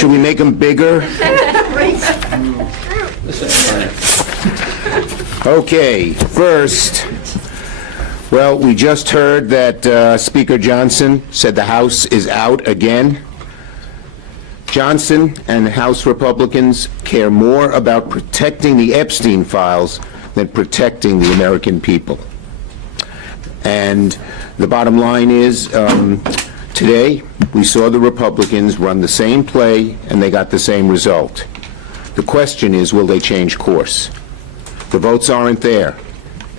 Should we make them bigger? Okay, first, well, we just heard that Speaker Johnson said the House is out again. Johnson and House Republicans care more about protecting the Epstein files than protecting the American people. And the bottom line is, today we saw the Republicans run the same play and they got the same result. The question is, will they change course? The votes aren't there.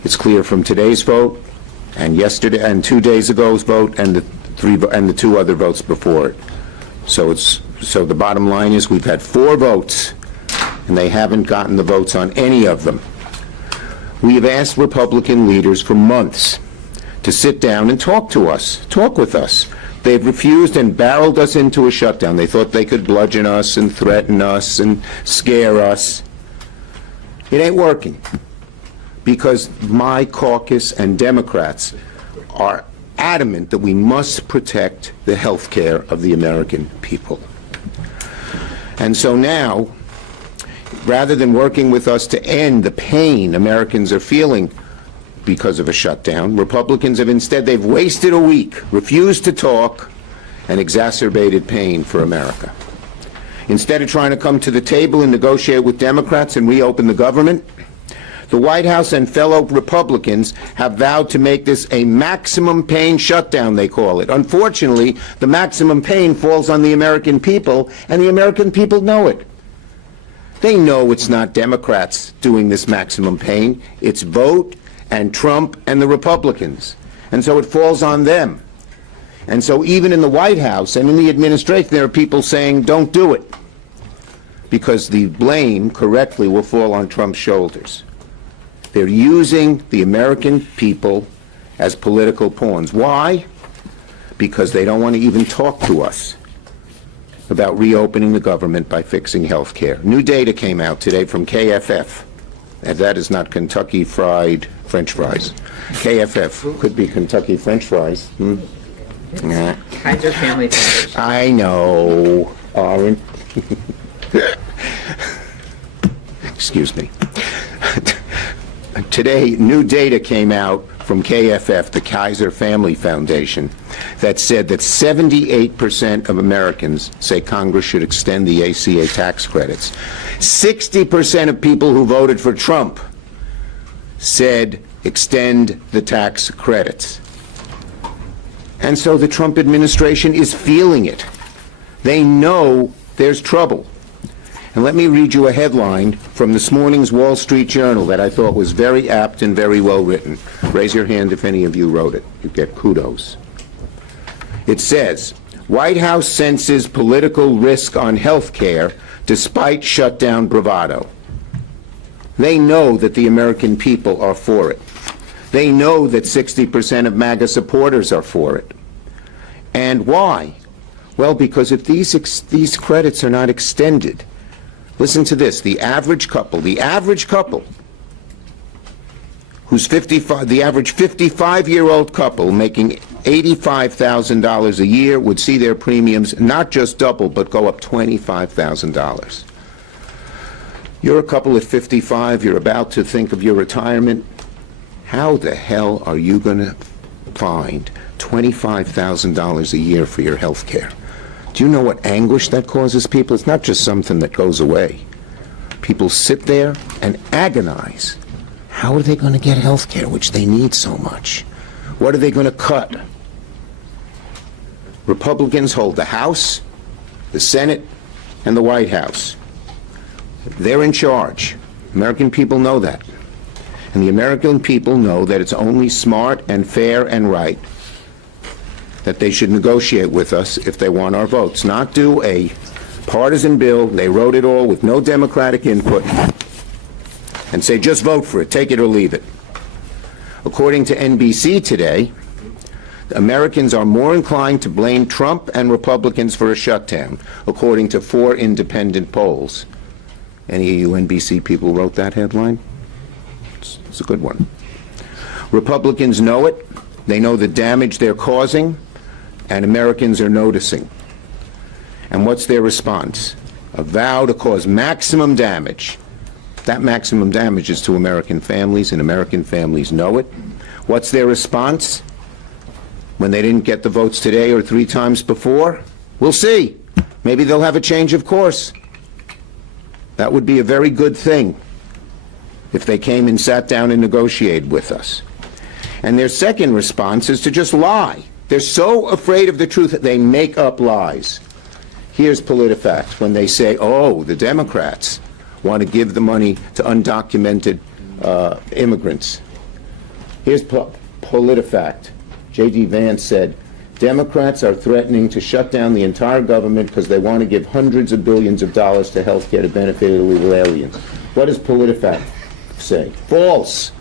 It's clear from today's vote and yesterday and 2 days ago's vote and the two other votes before it. So the bottom line is we've had 4 votes and they haven't gotten the votes on any of them. We have asked Republican leaders for months to sit down and talk with us. They've refused and barreled us into a shutdown. They thought they could bludgeon us and threaten us and scare us. It ain't working because my caucus and Democrats are adamant that we must protect the health care of the American people. And so now, rather than working with us to end the pain Americans are feeling because of a shutdown, Republicans have instead, they've wasted a week, refused to talk, and exacerbated pain for America. Instead of trying to come to the table and negotiate with Democrats and reopen the government, the White House and fellow Republicans have vowed to make this a maximum pain shutdown, they call it. Unfortunately, the maximum pain falls on the American people, and the American people know it. They know it's not Democrats doing this maximum pain. It's vote and Trump and the Republicans. And so it falls on them. And so even in the White House and in the administration, there are people saying, don't do it, because the blame correctly will fall on Trump's shoulders. They're using the American people as political pawns. Why? Because they don't want to even talk to us about reopening the government by fixing health care. New data came out today from KFF. And that is not Kentucky Fried French fries. KFF could be Kentucky French fries. Nah. Kaiser Family Foundation. I know. Excuse me. Today, new data came out from KFF, the Kaiser Family Foundation, that said that 78% of Americans say Congress should extend the ACA tax credits. 60% of people who voted for Trump said extend the tax credits. And so the Trump administration is feeling it. They know there's trouble. And let me read you a headline from this morning's Wall Street Journal that I thought was very apt and very well written. Raise your hand if any of you wrote it. You get kudos. It says, White House senses political risk on health care despite shutdown bravado. They know that the American people are for it. They know that 60% of MAGA supporters are for it. And why? Well, because if these credits are not extended, listen to this, the average couple who's 55, the average 55-year-old couple making $85,000 a year would see their premiums not just double, but go up $25,000. You're a couple at 55, you're about to think of your retirement. How the hell are you going to find $25,000 a year for your health care? Do you know what anguish that causes people? It's not just something that goes away. People sit there and agonize. How are they going to get health care, which they need so much? What are they going to cut? Republicans hold the House, the Senate, and the White House. They're in charge. American people know that. And the American people know that it's only smart and fair and right that they should negotiate with us if they want our votes, not do a partisan bill, they wrote it all with no Democratic input, and say just vote for it, take it or leave it. According to NBC today, Americans are more inclined to blame Trump and Republicans for a shutdown, according to 4 independent polls. Any of you NBC people wrote that headline? It's a good one. Republicans know it. They know the damage they're causing, and Americans are noticing. And what's their response? A vow to cause maximum damage. That maximum damage is to American families, and American families know it. What's their response when they didn't get the votes today or 3 times before? We'll see. Maybe they'll have a change of course. That would be a very good thing if they came and sat down and negotiated with us. And their second response is to just lie. They're so afraid of the truth that they make up lies. Here's PolitiFact when they say, oh, the Democrats want to give the money to undocumented immigrants. Here's PolitiFact. J.D. Vance said, Democrats are threatening to shut down the entire government because they want to give hundreds of billions of dollars to health care to benefit illegal aliens. What does PolitiFact say? False.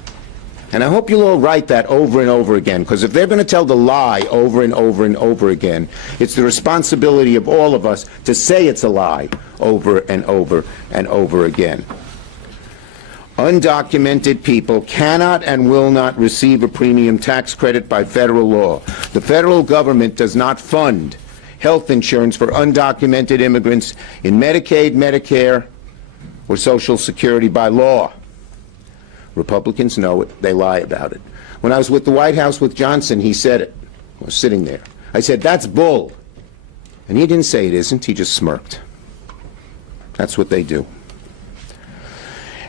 And I hope you'll all write that over and over again, because if they're going to tell the lie over and over and over again, it's the responsibility of all of us to say it's a lie over and over and over again. Undocumented people cannot and will not receive a premium tax credit by federal law. The federal government does not fund health insurance for undocumented immigrants in Medicaid, Medicare, or Social Security by law. Republicans know it. They lie about it. When I was with the White House with Johnson, he said it. I was sitting there. I said, that's bull. And he didn't say it isn't. He just smirked. That's what they do.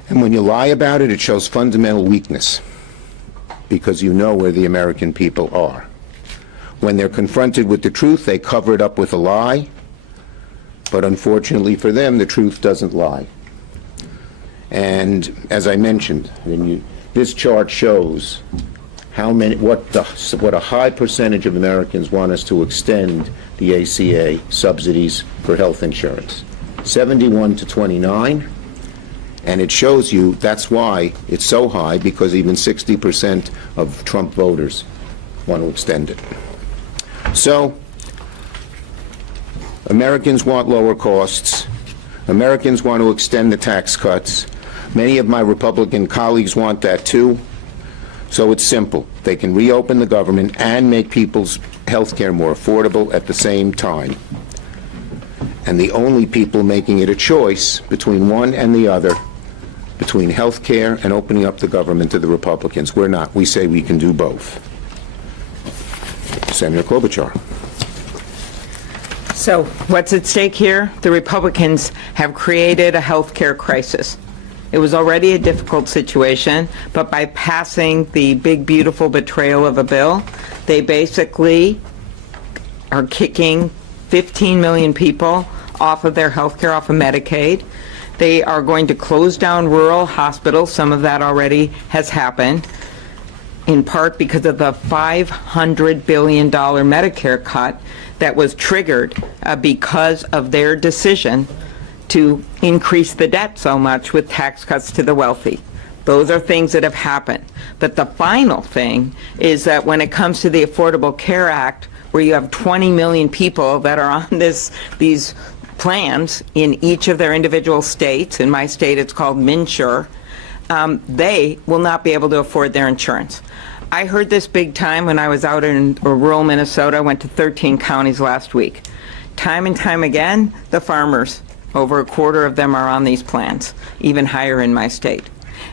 And when you lie about it, it shows fundamental weakness, because you know where the American people are. When they're confronted with the truth, they cover it up with a lie. But unfortunately for them, the truth doesn't lie. And as I mentioned, this chart shows how many, what a high percentage of Americans want us to extend the ACA subsidies for health insurance. 71 to 29. And it shows you that's why it's so high, because even 60% of Trump voters want to extend it. So, Americans want lower costs. Americans want to extend the tax cuts. Many of my Republican colleagues want that too. So it's simple. They can reopen the government and make people's health care more affordable at the same time. And the only people making it a choice between one and the other, between health care and opening up the government, to the Republicans. We're not. We say we can do both. Senator Klobuchar. So what's at stake here? The Republicans have created a health care crisis. It was already a difficult situation, but by passing the big, beautiful betrayal of a bill, they basically are kicking 15 million people off of their health care, off of Medicaid. They are going to close down rural hospitals. Some of that already has happened, in part because of the $500 billion Medicare cut that was triggered because of their decision to increase the debt so much with tax cuts to the wealthy. Those are things that have happened. But the final thing is that when it comes to the Affordable Care Act, where you have 20 million people that are on these plans in each of their individual states, in my state it's called MNsure, they will not be able to afford their insurance. I heard this big time when I was out in rural Minnesota. I went to 13 counties last week. Time and time again, the farmers, over a quarter of them are on these plans, even higher in my state.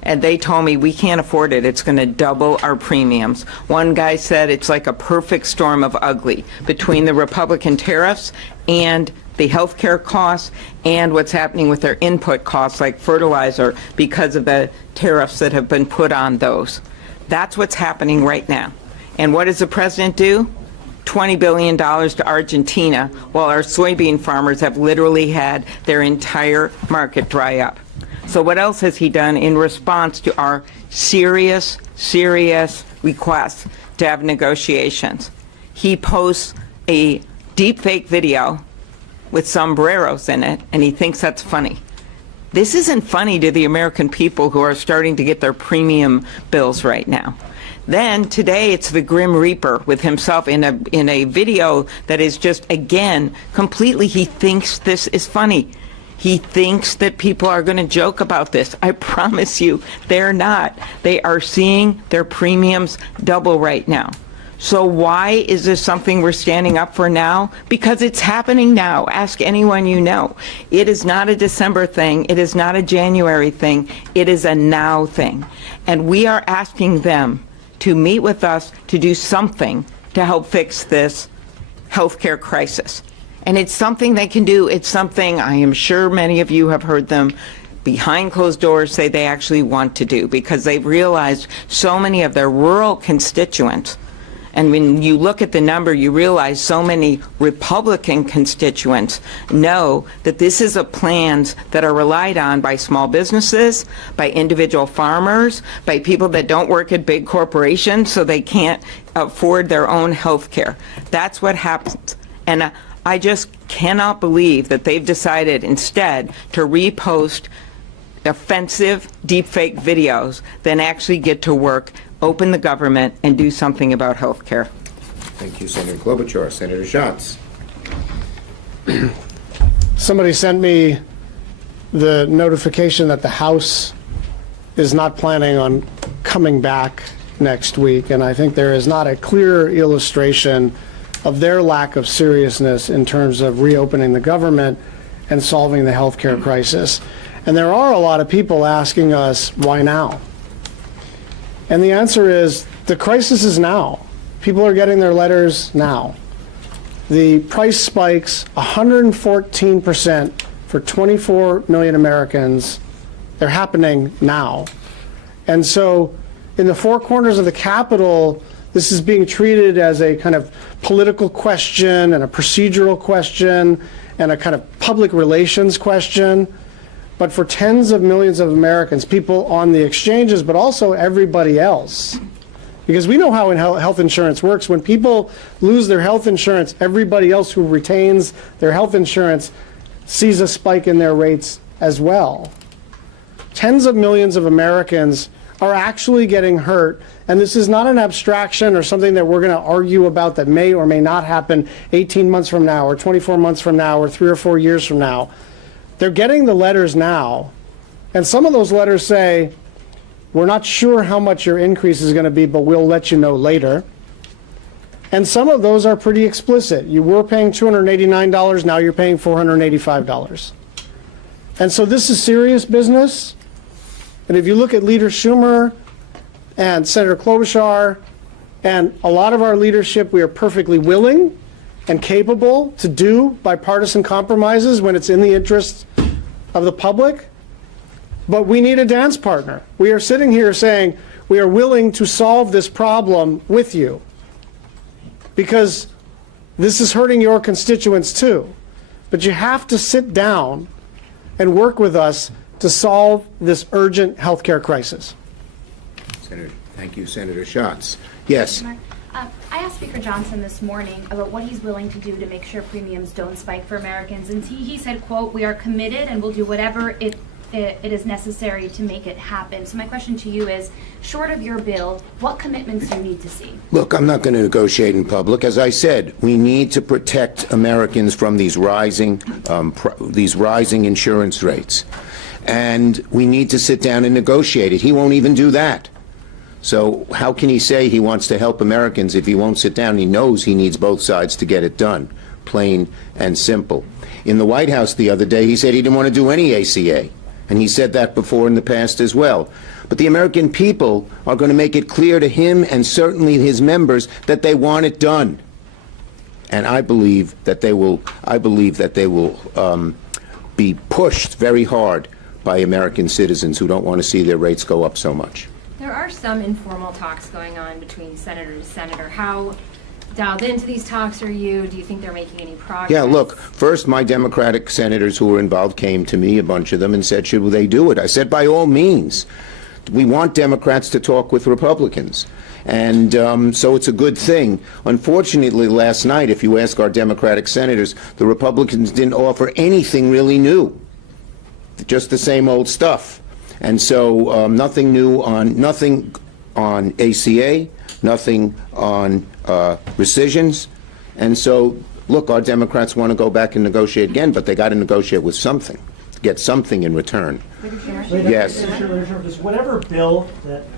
And they told me, we can't afford it. It's going to double our premiums. One guy said it's like a perfect storm of ugly between the Republican tariffs and the health care costs and what's happening with their input costs like fertilizer because of the tariffs that have been put on those. That's what's happening right now. And what does the president do? $20 billion to Argentina, while our soybean farmers have literally had their entire market dry up. So what else has he done in response to our serious requests to have negotiations? He posts a deep fake video with sombreros in it, and he thinks that's funny. This isn't funny to the American people who are starting to get their premium bills right now. Then today it's the Grim Reaper with himself in a video that is just, again, completely, he thinks this is funny. He thinks that people are going to joke about this. I promise you, they're not. They are seeing their premiums double right now. So why is this something we're standing up for now? Because it's happening now. Ask anyone you know. It is not a December thing. It is not a January thing. It is a now thing. And we are asking them to meet with us to do something to help fix this healthcare crisis. And it's something they can do. It's something I am sure many of you have heard them behind closed doors say they actually want to do, because they've realized so many of their rural constituents, and when you look at the number, you realize so many Republican constituents know that this is a plans that are relied on by small businesses, by individual farmers, by people that don't work at big corporations so they can't afford their own health care. That's what happens. And I just cannot believe that they've decided instead to repost offensive deepfake videos than actually get to work, open the government, and do something about health care. Thank you, Senator Klobuchar. Senator Schatz. Somebody sent me the notification that the House is not planning on coming back next week, and I think there is not a clear illustration of their lack of seriousness in terms of reopening the government and solving the healthcare crisis. And there are a lot of people asking us, why now? And the answer is, the crisis is now. People are getting their letters now. The price spikes 114% for 24 million Americans. They're happening now. And so in the four corners of the Capitol, this is being treated as a kind of political question and a procedural question and a kind of public relations question. But for tens of millions of Americans, people on the exchanges, but also everybody else, because we know how health insurance works. When people lose their health insurance, everybody else who retains their health insurance sees a spike in their rates as well. Tens of millions of Americans are actually getting hurt, and this is not an abstraction or something that we're going to argue about that may or may not happen 18 months from now or 24 months from now or 3 or 4 years from now. They're getting the letters now, and some of those letters say, we're not sure how much your increase is going to be, but we'll let you know later. And some of those are pretty explicit. You were paying $289, now you're paying $485. And so this is serious business. And if you look at Leader Schumer and Senator Klobuchar and a lot of our leadership, we are perfectly willing and capable to do bipartisan compromises when it's in the interest of the public. But we need a dance partner. We are sitting here saying we are willing to solve this problem with you, because this is hurting your constituents too. But you have to sit down and work with us to solve this urgent health care crisis. Senator, thank you, Senator Schatz. Yes. I asked Speaker Johnson this morning about what he's willing to do to make sure premiums don't spike for Americans, and he said, quote, "We are committed and will do whatever it is necessary to make it happen." So my question to you is, short of your bill, what commitments do you need to see? Look, I'm not going to negotiate in public. As I said, we need to protect Americans from these rising insurance rates. And we need to sit down and negotiate it. He won't even do that. So how can he say he wants to help Americans if he won't sit down? He knows he needs both sides to get it done, plain and simple. In the White House the other day, he said he didn't want to do any ACA. And he said that before in the past as well. But the American people are going to make it clear to him and certainly his members that they want it done. And I believe that they will be pushed very hard by American citizens who don't want to see their rates go up so much. There are some informal talks going on between senator to senator. How dialed into these talks are you? Do you think they're making any progress? Yeah, look, first my Democratic senators who were involved came to me, a bunch of them, and said, should they do it? I said, by all means. We want Democrats to talk with Republicans. And so it's a good thing. Unfortunately, last night, if you ask our Democratic senators, the Republicans didn't offer anything really new. Just the same old stuff. And so nothing new on ACA, nothing on rescissions. And so, look, our Democrats want to go back and negotiate again, but they got to negotiate with something, get something in return. Yes. Yes. Does whatever bill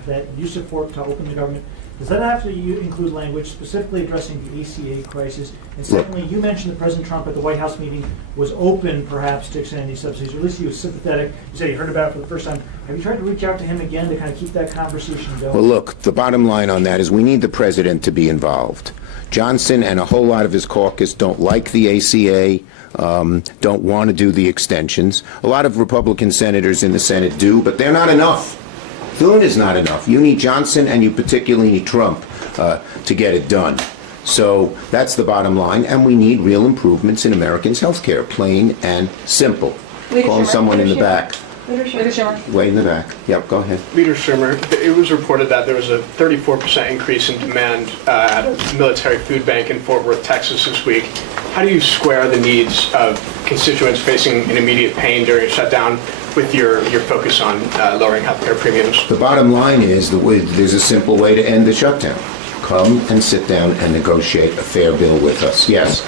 that you support to open the government, Does that have to include language specifically addressing the ACA crisis? And secondly, you mentioned that President Trump at the White House meeting was open perhaps to extending these subsidies, or at least he was sympathetic. You said you heard about it for the first time. Have you tried to reach out to him again to kind of keep that conversation going? Well, look, the bottom line on that is we need the president to be involved. Johnson and a whole lot of his caucus don't like the ACA, don't want to do the extensions. A lot of Republican senators in the Senate do, but they're not enough. Thune is not enough. You need Johnson, and you particularly need Trump to get it done. So that's the bottom line, and we need real improvements in Americans' health care, plain and simple. Calling someone in the back. Way in the back. Yep, go ahead. Leader Schumer, it was reported that there was a 34% increase in demand at a military food bank in Fort Worth, Texas this week. How do you square the needs of constituents facing an immediate pain during a shutdown with your focus on lowering healthcare premiums? The bottom line is there's a simple way to end the shutdown. Come and sit down and negotiate a fair bill with us. Yes?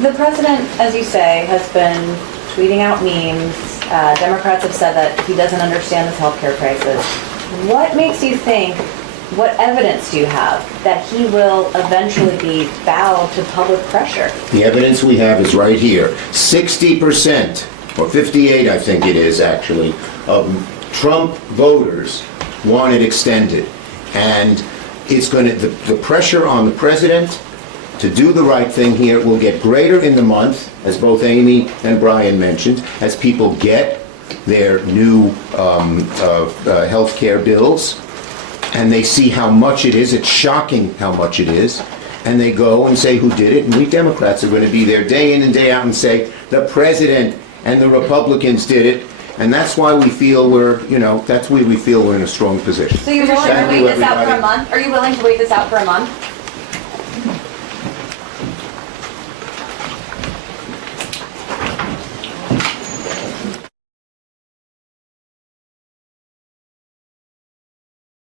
The president, as you say, has been tweeting out memes. Democrats have said that he doesn't understand this healthcare crisis. What makes you think, what evidence do you have that he will eventually be bowed to public pressure? The evidence we have is right here. 60%, or 58 I think it is actually, of Trump voters want it extended. And it's going to, the pressure on the president to do the right thing here will get greater in the month, as both Amy and Brian mentioned, as people get their new health care bills, and they see how much it is. It's shocking how much it is. And they go and say who did it, and we Democrats are going to be there day in and day out and say, the president and the Republicans did it. And that's why we feel we're, that's why we feel we're in a strong position. So you're willing to wait this out for a month? Are you willing to wait this out for a month?